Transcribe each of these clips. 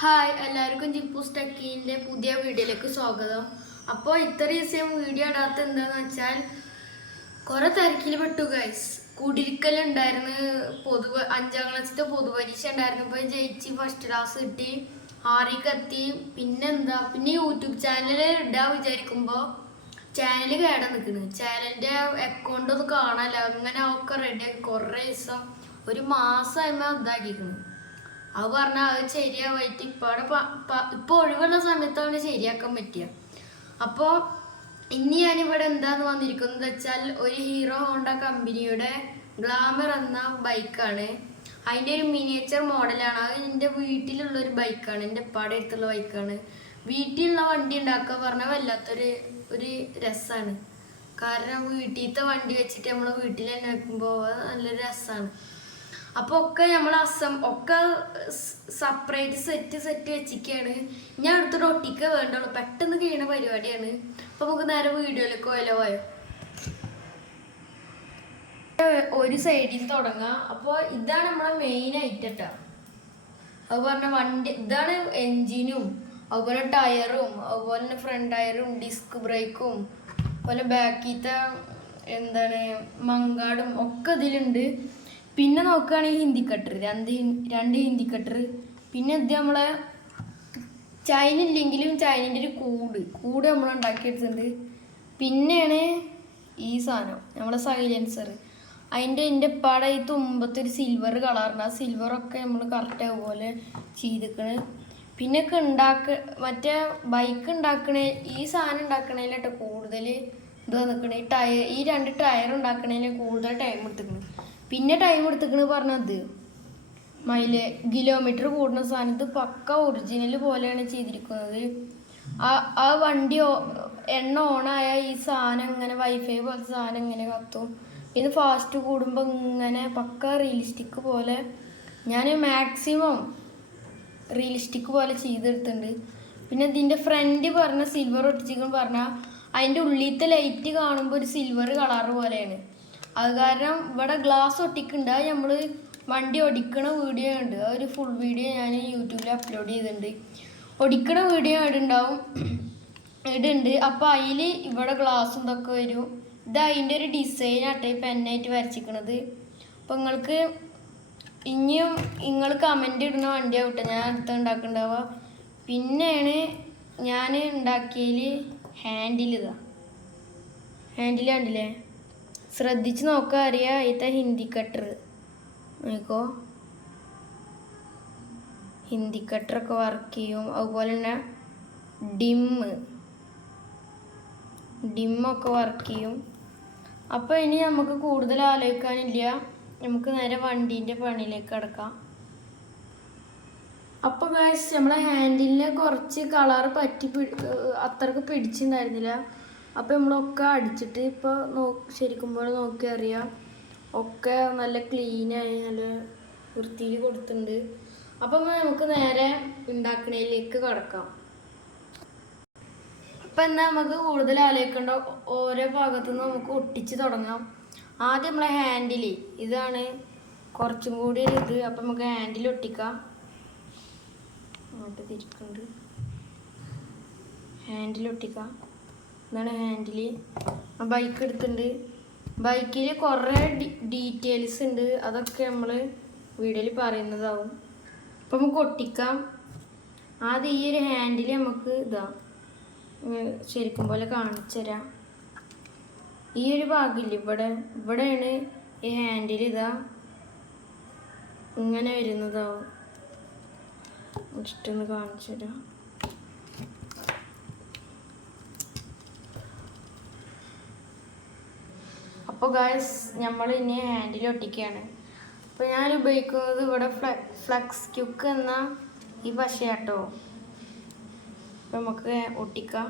Hi എല്ലാവർക്കും ജിപ്പൂസ് ടെക്കിൻ്റെ പുതിയ വീഡിയോയിലേക്ക് സ്വാഗതം. അപ്പോൾ ഇത്ര ദിവസം വീഡിയോ ഇടാത്ത എന്താണെന്ന് വെച്ചാൽ കുറേ തിരക്കിൽ പെട്ടു ഗൈസ്. കുടിരിക്കലുണ്ടായിരുന്നു, 5ാം ക്ലാസ്സിലത്തെ പൊതുപരീക്ഷ ഉണ്ടായിരുന്നു. ഇപ്പോൾ ജയിച്ച് ഫസ്റ്റ് ക്ലാസ് കിട്ടി, 6ക്ക് എത്തി. പിന്നെ യൂട്യൂബ് ചാനൽ ഇടാൻ വിചാരിക്കുമ്പോൾ ചാനൽ കേടാൻ നിൽക്കുന്നു. ചാനലിൻ്റെ അക്കൗണ്ട് ഒന്നും കാണാനില്ല. അങ്ങനെ ഒക്കെ റെഡിയാക്കി കുറേ ദിവസം, ഒരു മാസമാകുമ്പോൾ ഇതാക്കിക്കുന്നു. അത് പറഞ്ഞാൽ അത് ശരിയാവായിട്ട് ഇപ്പോൾ ഒഴിവുള്ള സമയത്താണ് ശരിയാക്കാൻ പറ്റുക. അപ്പോൾ ഇനി ഞാനിവിടെ എന്താന്ന് വന്നിരിക്കുന്നത് വെച്ചാൽ ഒരു ഹീറോ ഹോണ്ട കമ്പനിയുടെ ഗ്ലാമർ എന്ന ബൈക്കാണ്. അതിൻ്റെ ഒരു മിനിയേച്ചർ മോഡലാണ്. അത് എൻ്റെ വീട്ടിലുള്ളൊരു ബൈക്കാണ്, എൻ്റെ ഉപ്പാടെ അടുത്തുള്ള ബൈക്കാണ്. വീട്ടിലുള്ള വണ്ടി ഉണ്ടാക്കുക പറഞ്ഞാൽ ഒരു രസമാണ്. കാരണം വീട്ടിലത്തെ വണ്ടി വെച്ചിട്ട് നമ്മൾ വീട്ടിൽ തന്നെ വെക്കുമ്പോൾ അത് നല്ലൊരു രസമാണ്. അപ്പോൾ ഒക്കെ നമ്മൾ ഒക്കെ സെപ്പറേറ്റ് സെറ്റ് വെച്ചിരിക്കുകയാണ്. ഞാൻ അടുത്തൊരു ഒട്ടിക്ക വേണ്ടുള്ളൂ, പെട്ടെന്ന് കഴിയുന്ന പരിപാടിയാണ്. അപ്പോൾ നമുക്ക് നേരെ വീഡിയോയിലേക്ക് പോയോ. ഒരു സൈഡിൽ തുടങ്ങാം. അപ്പോൾ ഇതാണ് നമ്മളെ മെയിൻ ഐറ്റം. അത് പറഞ്ഞ വണ്ടി ഇതാണ് എൻജിനും, അതുപോലെ ടയറും, അതുപോലെ തന്നെ ഫ്രണ്ട് ടയറും, ഡിസ്ക് ബ്രേക്കും, അതുപോലെ ബാക്കിലത്തെ മങ്കാടും ഒക്കെ ഇതിലുണ്ട്. പിന്നെ നോക്കുകയാണെങ്കിൽ ഹിന്ദി കട്ടർ, രണ്ട് ഹിന്ദി കട്ടർ. പിന്നെ ഇത് നമ്മളെ ചൈന ഇല്ലെങ്കിലും ചൈനൻ്റെ ഒരു കൂട് നമ്മൾ ഉണ്ടാക്കിയെടുത്തിട്ടുണ്ട്. പിന്നെയാണ് ഈ സാധനം നമ്മളെ സൈലൻസർ. എൻ്റെ പാടെ ഈ തുമ്പത്തൊരു സിൽവർ കളറുണ്ട്. ആ സിൽവറൊക്കെ നമ്മൾ കറക്റ്റ് അതുപോലെ ചെയ്തിക്കണ്. പിന്നെ മറ്റേ ബൈക്ക് ഉണ്ടാക്കണേ, ഈ സാധനം ഉണ്ടാക്കണേലിട്ട് കൂടുതൽ ഇത് നിൽക്കണേ. ഈ 2 ടയർ ഉണ്ടാക്കണേൽ കൂടുതൽ ടൈം എടുത്തിക്കണം. പിന്നെ ടൈം എടുത്തിക്കണ് പറഞ്ഞത് കിലോമീറ്റർ കൂടുന്ന സാധനം. ഇത് പക്ക ഒറിജിനൽ പോലെയാണ് ചെയ്തിരിക്കുന്നത്. ആ വണ്ടി എണ്ണ ഓണായ ഈ സാധനം ഇങ്ങനെ വൈഫൈ പോലത്തെ സാധനം ഇങ്ങനെ കത്തും. ഇത് ഫാസ്റ്റ് കൂടുമ്പോൾ ഇങ്ങനെ പക്ക റിയലിസ്റ്റിക് പോലെ ഞാൻ മാക്സിമം റിയലിസ്റ്റിക് പോലെ ചെയ്തെടുത്തിട്ടുണ്ട്. പിന്നെ ഇതിൻ്റെ ഫ്രണ്ട് പറഞ്ഞ സിൽവർ ഒട്ടിച്ചിരിക്കും പറഞ്ഞാൽ അതിൻ്റെ ഉള്ളിലത്തെ ലൈറ്റ് കാണുമ്പോൾ ഒരു സിൽവർ കളർ പോലെയാണ്. അത് കാരണം ഇവിടെ ഗ്ലാസ് ഒട്ടിക്കുന്നുണ്ട്. അത് നമ്മൾ വണ്ടി ഒടിക്കണ വീഡിയോ ഉണ്ട്. ആ ഒരു ഫുൾ വീഡിയോ ഞാൻ യൂട്യൂബിൽ അപ്ലോഡ് ചെയ്തിട്ടുണ്ട്. ഒടിക്കണ വീഡിയോ ഇടുണ്ട്. അപ്പോൾ അതിൽ ഇവിടെ ഗ്ലാസും ഇതൊക്കെ വരും. ഇത് അതിൻ്റെ ഒരു ഡിസൈനാട്ടെ പെന്നായിട്ട് വരച്ചിരിക്കണത്. അപ്പോൾ നിങ്ങൾ കമൻ്റ് ഇടുന്ന വണ്ടിയാവട്ടെ ഞാൻ അടുത്ത് ഉണ്ടാക്കുന്നുണ്ടാവുക. പിന്നെയാണ് ഞാൻ ഉണ്ടാക്കിയതിൽ ഹാൻഡിൽ കണ്ടില്ലേ, ശ്രദ്ധിച്ച് നോക്കാൻ അറിയാം. ഇത്തെ ഹിന്ദി കട്ടർ നോക്കോ, ഹിന്ദി കട്ടറൊക്കെ വർക്ക് ചെയ്യും. അതുപോലെ തന്നെ ഡിമ്മൊക്കെ വർക്ക് ചെയ്യും. അപ്പോൾ ഇനി നമുക്ക് കൂടുതൽ ആലോചിക്കാനില്ല, നമുക്ക് നേരെ വണ്ടീൻ്റെ പണിയിലേക്ക് കിടക്കാം. അപ്പോൾ ഗൈസ് നമ്മളെ ഹാൻഡിലിന് കുറച്ച് കളർ അത്രക്ക് പിടിച്ചിട്ടുണ്ടായിരുന്നില്ല. അപ്പോൾ നമ്മളൊക്കെ അടിച്ചിട്ട് ഇപ്പോൾ ശരിക്കുമ്പോൾ നോക്കി അറിയാം ഒക്കെ നല്ല ക്ലീനായി നല്ല വൃത്തിയിൽ കൊടുത്തിട്ടുണ്ട്. അപ്പം നമുക്ക് നേരെ ഉണ്ടാക്കണതിലേക്ക് കിടക്കാം. അപ്പം എന്നാൽ നമുക്ക് കൂടുതൽ ആലോചിക്കേണ്ട, ഓരോ ഭാഗത്തുനിന്ന് നമുക്ക് ഒട്ടിച്ച് തുടങ്ങാം. ആദ്യം നമ്മളെ ഹാൻഡിൽ ഇതാണ് കുറച്ചും കൂടി ഇത്. അപ്പം നമുക്ക് ഹാൻഡിൽ ഒട്ടിക്കാം. അങ്ങോട്ട് തിരിക്കുന്നുണ്ട്, ഹാൻഡിൽ ഒട്ടിക്കാം. ഇതാണ് ഹാൻഡിൽ. ബൈക്ക് എടുത്തിട്ടുണ്ട്. ബൈക്കിൽ കുറേ ഡീറ്റെയിൽസ് ഉണ്ട്, അതൊക്കെ നമ്മൾ വീഡിയോയിൽ പറയുന്നതാവും. അപ്പം നമുക്ക് ഒട്ടിക്കാം. ആദ്യം ഈ ഒരു ഹാൻഡിൽ നമുക്ക് ശരിക്കും പോലെ കാണിച്ചു തരാം. ഈ ഒരു ഭാഗമില്ല, ഇവിടെയാണ് ഈ ഹാൻഡിൽ ഇങ്ങനെ വരുന്നതാവും. ജസ്റ്റ് ഒന്ന് കാണിച്ചു തരാം. അപ്പോൾ ഗൈസ് നമ്മൾ ഇനി ഹാൻഡിൽ ഒട്ടിക്കുകയാണ്. അപ്പോൾ ഞാൻ ഉപയോഗിക്കുന്നത് ഇവിടെ ഫ്ലെക്സ് ക്യുക്ക് എന്ന ഈ പശയാട്ടോ. അപ്പോൾ നമുക്ക് ഒട്ടിക്കാം.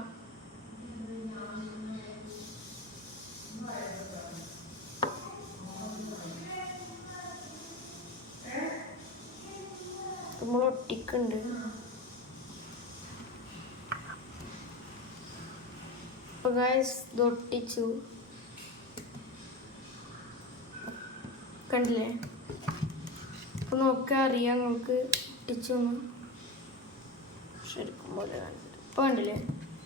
നമ്മൾ ഒട്ടിക്കുന്നുണ്ട്. അപ്പോൾ ഗൈസ് ഇത് ഒട്ടിച്ചു കണ്ടില്ലേ. അപ്പോൾ നോക്കിയാൽ അറിയാം നമുക്ക് ഒട്ടിച്ചൊന്ന്. ശരിക്കും പോലെ ഇപ്പോൾ കണ്ടില്ലേ?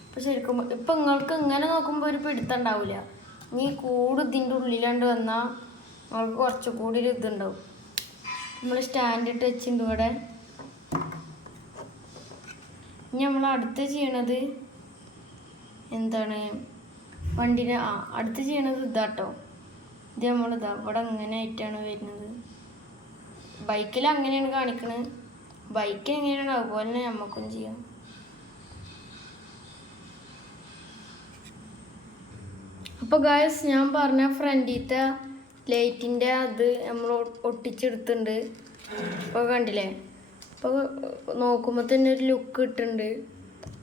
ഇപ്പോൾ ശരിക്കും ഇപ്പം നിങ്ങൾക്ക് ഇങ്ങനെ നോക്കുമ്പോൾ ഒരു പിടുത്തം ഉണ്ടാവില്ല. നീ കൂട് ഇതിൻ്റെ ഉള്ളിലാണ്ട് വന്നാൽ നിങ്ങൾക്ക് കുറച്ചുകൂടി ഒരു ഇതുണ്ടാവും. നമ്മൾ സ്റ്റാൻഡ് ഇട്ട് വെച്ചിട്ടുണ്ട് ഇവിടെ. ഇനി നമ്മൾ അടുത്ത് ചെയ്യണത് എന്താണ്? വണ്ടിനെ അടുത്ത് ചെയ്യണത് ഇതാട്ടോ. ഇത് നമ്മളിതാ ഇവിടെ ഇങ്ങനെ ആയിട്ടാണ് വരുന്നത്. ബൈക്കിൽ അങ്ങനെയാണ് കാണിക്കണത്. ബൈക്ക് എങ്ങനെയാണ് അതുപോലെ തന്നെ നമുക്കും ചെയ്യാം. അപ്പോൾ ഗായ്സ്, ഞാൻ പറഞ്ഞ ഫ്രണ്ടിലത്തെ ലൈറ്റിൻ്റെ അത് നമ്മൾ ഒട്ടിച്ചെടുത്തിട്ടുണ്ട്. അപ്പോൾ കണ്ടില്ലേ? അപ്പോൾ നോക്കുമ്പോൾ തന്നെ ഒരു ലുക്ക് കിട്ടുന്നുണ്ട്.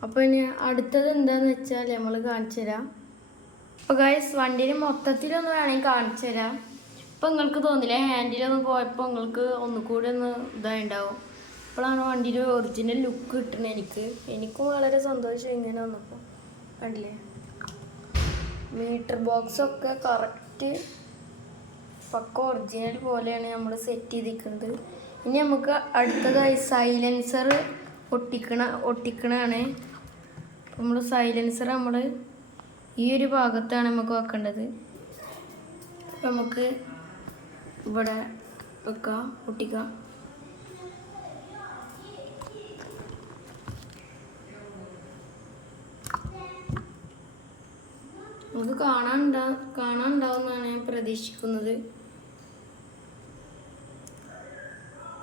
അപ്പോൾ ഇനി അടുത്തത് എന്താണെന്ന് വെച്ചാൽ നമ്മൾ കാണിച്ചു തരാം. അപ്പോൾ ഗായ്സ്, വണ്ടിയിൽ മൊത്തത്തിലൊന്ന് വേണമെങ്കിൽ കാണിച്ചു തരാം. ഇപ്പോൾ നിങ്ങൾക്ക് തോന്നില്ലേ ഹാൻഡിലൊന്ന് പോയപ്പോൾ നിങ്ങൾക്ക് ഒന്നുകൂടി ഒന്ന് ഇതായിട്ടുണ്ടാവും. അപ്പോഴാണ് വണ്ടിയുടെ ഒറിജിനൽ ലുക്ക് കിട്ടുന്നത്. എനിക്കും വളരെ സന്തോഷം ഇങ്ങനെ വന്നപ്പോൾ. കണ്ടില്ലേ? മീറ്റർ ബോക്സൊക്കെ കറക്റ്റ് പക്ക ഒറിജിനൽ പോലെയാണ് നമ്മൾ സെറ്റ് ചെയ്തിരിക്കുന്നത്. ഇനി നമുക്ക് അടുത്തതായി സൈലൻസർ ഒട്ടിക്കണാണ്. നമ്മൾ സൈലൻസർ നമ്മൾ ഈ ഒരു ഭാഗത്താണ് നമുക്ക് വെക്കേണ്ടത്. നമുക്ക് ഇവിടെ വെക്കാം, ഒട്ടിക്കാം. നമുക്ക് കാണാനുണ്ടാവുമെന്നാണ് ഞാൻ പ്രതീക്ഷിക്കുന്നത്.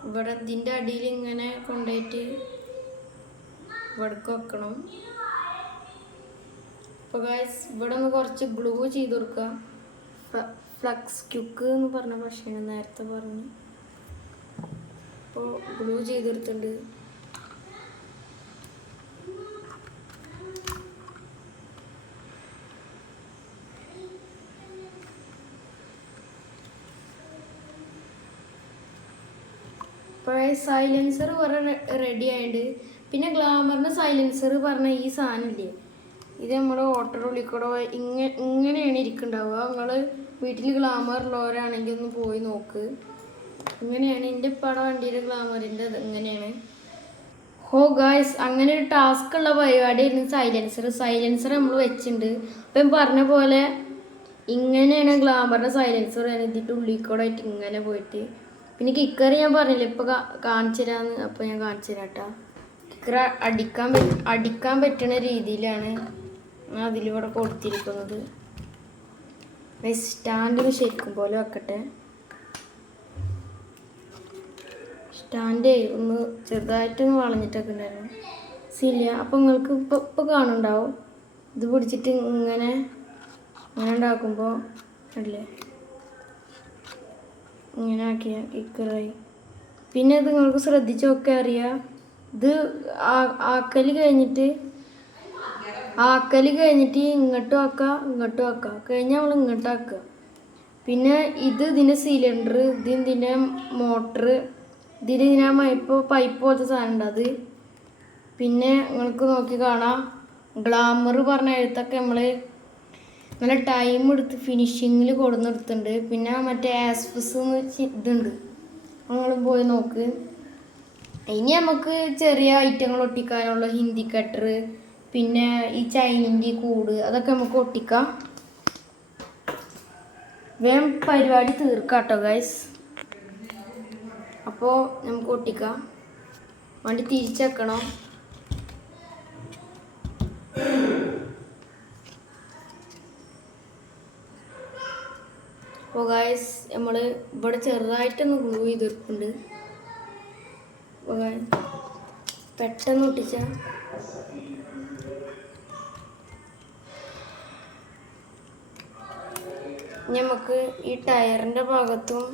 ഇവിടെ ഇതിൻ്റെ അടിയിൽ ഇങ്ങനെ കൊണ്ടുപോയിട്ട് ഇവിടേക്ക് വെക്കണം. അപ്പോൾ ഗായ്സ്, ഇവിടെ ഒന്ന് കുറച്ച് ഗ്ലൂ ചെയ്ത് കൊടുക്കുക. ഫ്ലക്സ് ക്യുക്ക് എന്ന് പറഞ്ഞ ഭാഷയാണ് നേരത്തെ പറഞ്ഞു. അപ്പോൾ ഗ്ലൂ ചെയ്തെടുത്തിട്ടുണ്ട്. അപ്പോൾ സൈലൻസർ വേറെ റെഡി ആയിട്ട്, പിന്നെ ഗ്ലാമറിൻ്റെ സൈലൻസർ പറഞ്ഞ ഈ സാധനമില്ലേ, ഇത് നമ്മുടെ ഓട്ടോയുടെ ഉള്ളിൽ കൂടെ ഇങ്ങനെയാണ് ഇരിക്കുന്നുണ്ടാവുക. നിങ്ങൾ വീട്ടിൽ ഗ്ലാമർ ഉള്ളവരാണെങ്കിൽ ഒന്ന് പോയി നോക്ക്. ഇങ്ങനെയാണ് എൻ്റെ ഇപ്പടെ വണ്ടിയുടെ ഗ്ലാമറിൻ്റെ ഇങ്ങനെയാണ്. ഹോ ഗായ്സ്, അങ്ങനെ ഒരു ടാസ്ക് ഉള്ള പരിപാടിയായിരുന്നു സൈലൻസർ നമ്മൾ വെച്ചിട്ടുണ്ട്. അപ്പം പറഞ്ഞ പോലെ ഇങ്ങനെയാണ് ഗ്ലാമറിൻ്റെ സൈലൻസർ ഇതിൻ്റെ ഉള്ളിൽ കൂടെ ആയിട്ട് ഇങ്ങനെ പോയിട്ട്. പിന്നെ കിക്കർ ഞാൻ പറഞ്ഞില്ല ഇപ്പോൾ കാണിച്ചു തരാമെന്ന്. അപ്പോൾ ഞാൻ കാണിച്ചു തരാം കേട്ടോ. കിക്കർ അടിക്കാൻ പറ്റുന്ന രീതിയിലാണ് അതിലൂടെ കൊടുത്തിരിക്കുന്നത്. സ്റ്റാൻഡിന് ശരിക്കും പോലെ വെക്കട്ടെ. സ്റ്റാൻഡ് ഒന്ന് ചെറുതായിട്ടൊന്ന് വളഞ്ഞിട്ടൊക്കെ ഉണ്ടായിരുന്നു സില്ല. അപ്പോൾ നിങ്ങൾക്ക് ഇപ്പോൾ കാണുന്നുണ്ടാവും. ഇത് പിടിച്ചിട്ട് ഇങ്ങനെ ഉണ്ടാക്കുമ്പോൾ അല്ലേ ഇങ്ങനെ ആക്കിയ കിക്കറായി. പിന്നെ ഇത് നിങ്ങൾക്ക് ശ്രദ്ധിച്ചൊക്കെ അറിയാം. ഇത് ആക്കൽ കഴിഞ്ഞിട്ട് ഇങ്ങോട്ടും ആക്കുക കഴിഞ്ഞാൽ നമ്മൾ ഇങ്ങോട്ടും ആക്കുക. പിന്നെ ഇതിൻ്റെ സിലിണ്ടർ, ഇതിൻ്റെ മോട്ടർ, ഇതിന് ഇപ്പോൾ പൈപ്പ് പോലത്തെ സാധനം ഉണ്ട് അത്. പിന്നെ നിങ്ങൾക്ക് നോക്കി കാണാം ഗ്ലാമർ പറഞ്ഞ എഴുത്തൊക്കെ നമ്മൾ നല്ല ടൈം എടുത്ത് ഫിനിഷിങ്ങിൽ കൊടുന്നെടുത്തിട്ടുണ്ട്. പിന്നെ മറ്റേ ആസ്പസ് എന്ന് വെച്ച് ഇതുണ്ട്, നിങ്ങൾ പോയി നോക്ക്. ഇനി നമുക്ക് ചെറിയ ഐറ്റങ്ങൾ ഒട്ടിക്കാനുള്ള ഹിന്ദി കട്ടർ, പിന്നെ ഈ ചൈനീൻ്റെ കൂട്, അതൊക്കെ നമുക്ക് ഒട്ടിക്കാം. വേഗം പരിപാടി തീർക്കാം കേട്ടോ ഗൈസ്. അപ്പോൾ നമുക്ക് ഒട്ടിക്കാം. വണ്ടി തിരിച്ചെക്കണം. അപ്പോൾ ഗൈസ്, നമ്മൾ ഇവിടെ ചെറുതായിട്ടൊന്ന് ഗ്ലൂ ചെയ്തിട്ടുണ്ട്. പെട്ടെന്ന് ഒട്ടിച്ച നമുക്ക് ഈ ടയറിൻ്റെ ഭാഗത്തും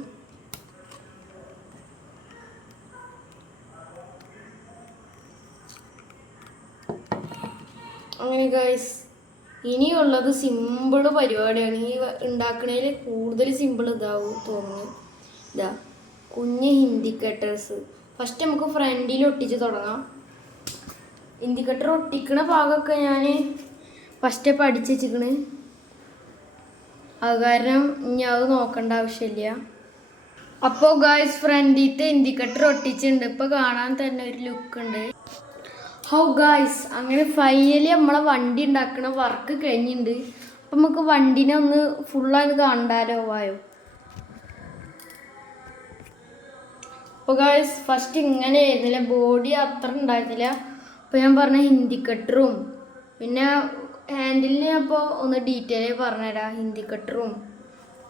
അങ്ങനെ ഗൈസ്. ഇനിയുള്ളത് സിമ്പിൾ പരിപാടിയാണ്. ഈ ഉണ്ടാക്കണതിൽ കൂടുതൽ സിമ്പിൾ ഇതാവും തോന്നുന്നു. ഇതാ കുഞ്ഞ് ഇൻഡിക്കേറ്റേഴ്സ്. ഫസ്റ്റ് നമുക്ക് ഫ്രണ്ടിൽ ഒട്ടിച്ച് തുടങ്ങാം. ഇൻഡിക്കേറ്റർ ഒട്ടിക്കണ ഭാഗമൊക്കെ ഞാൻ ഫസ്റ്റ് പഠിച്ച് വെച്ചിക്കണ്. അത് കാരണം ഇനി അത് നോക്കേണ്ട ആവശ്യമില്ല. അപ്പോൾ ഗായ്സ്, ഫ്രണ്ടിലത്തെ ഇൻഡിക്കേറ്റർ ഒട്ടിച്ചിട്ടുണ്ട്. ഇപ്പോൾ കാണാൻ തന്നെ ഒരു ലുക്ക് ഉണ്ട്. ഹൗ ഗായ്സ്, അങ്ങനെ ഫൈനലി നമ്മളെ വണ്ടി ഉണ്ടാക്കണ വർക്ക് കഴിഞ്ഞിട്ടുണ്ട്. അപ്പം നമുക്ക് വണ്ടിനെ ഒന്ന് ഫുള്ളായി കണ്ടാലോ വായോ. അപ്പോൾ ഗായ്സ് ഫസ്റ്റ് ഇങ്ങനെ ആയിരുന്നില്ല, ബോഡി അത്ര ഉണ്ടായിരുന്നില്ല. അപ്പോൾ ഞാൻ പറഞ്ഞ ഹിന്ദി കട്ടറും പിന്നെ ഹാൻഡിലിന് അപ്പോൾ ഒന്ന് ഡീറ്റെയിൽ പറഞ്ഞുതരാം. ഹിന്ദി കട്ടറും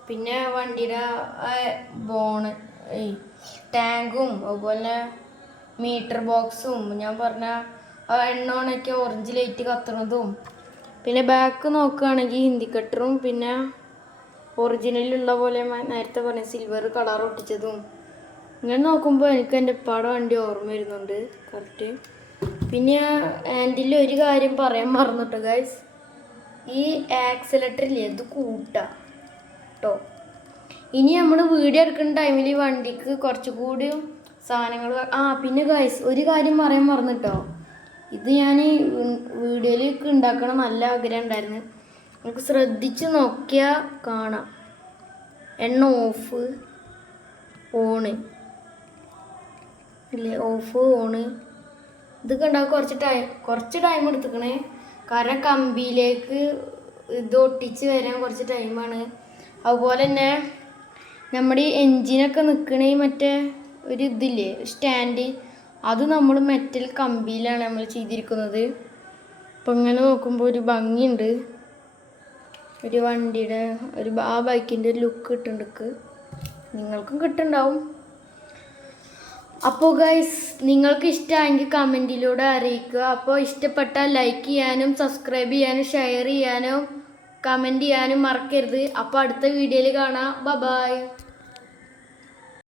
പിന്നെ വണ്ടിയുടെ ടാങ്കും അതുപോലെ മീറ്റർ ബോക്സും ഞാൻ പറഞ്ഞ എണ്ണോണൊക്കെ ഓറഞ്ച് ലൈറ്റ് കത്തുന്നതും പിന്നെ ബാക്ക് നോക്കുകയാണെങ്കിൽ ഹിന്ദി കട്ടറും പിന്നെ ഒറിജിനലുള്ള പോലെ നേരത്തെ പറഞ്ഞ സിൽവർ കളർ ഒട്ടിച്ചതും. ഇങ്ങനെ നോക്കുമ്പോൾ എനിക്ക് എൻ്റെ ഉപ്പാടെ വണ്ടി ഓർമ്മ വരുന്നുണ്ട് കറക്റ്റ്. പിന്നെ ഹാൻഡിൽ ഒരു കാര്യം പറയാൻ മറന്നിട്ടോ ഗൈസ്, ഈ ആക്സിലേറ്റർ ഇല്ലേ ഇത് കൂട്ടാ കേട്ടോ. ഇനി നമ്മൾ വീഡിയോ എടുക്കുന്ന ടൈമിൽ ഈ വണ്ടിക്ക് കുറച്ചുകൂടി സാധനങ്ങൾ പിന്നെ ഗൈസ് ഒരു കാര്യം പറയാൻ മറന്നിട്ടോ, ഇത് ഞാൻ വീഡിയോയിലേക്ക് ഉണ്ടാക്കണം നല്ല ആഗ്രഹം ഉണ്ടായിരുന്നു. നമുക്ക് ശ്രദ്ധിച്ച് നോക്കിയാൽ കാണാം എണ്ണ ഓഫ് ഓണ് ഇല്ലേ, ഓഫ് ഓണ് ഇതൊക്കെ ഉണ്ടാക്കാൻ കുറച്ച് ടൈം എടുത്തുക്കണേ. കാരണം കമ്പിയിലേക്ക് ഇത് ഒട്ടിച്ച് വരാൻ കുറച്ച് ടൈമാണ്. അതുപോലെ തന്നെ നമ്മുടെ ഈ എൻജിനൊക്കെ നിൽക്കണേ മറ്റേ ഒരു ഇതില്ലേ സ്റ്റാൻഡ്, അത് നമ്മൾ മെറ്റൽ കമ്പിയിലാണ് നമ്മൾ ചെയ്തിരിക്കുന്നത്. അപ്പം ഇങ്ങനെ നോക്കുമ്പോൾ ഒരു ഭംഗിയുണ്ട്, ഒരു വണ്ടിയുടെ ആ ബൈക്കിൻ്റെ ഒരു ലുക്ക് കിട്ടുന്നുണ്ട്, നിങ്ങൾക്കും കിട്ടുന്നുണ്ടാവും. അപ്പോൾ ഗൈസ് നിങ്ങൾക്ക് ഇഷ്ടമായെങ്കിൽ കമൻറ്റിലൂടെ അറിയിക്കുക. അപ്പോൾ ഇഷ്ടപ്പെട്ടാൽ ലൈക്ക് ചെയ്യാനും സബ്സ്ക്രൈബ് ചെയ്യാനും ഷെയർ ചെയ്യാനും കമൻറ്റ് ചെയ്യാനും മറക്കരുത്. അപ്പോൾ അടുത്ത വീഡിയോയിൽ കാണാം. ബൈ.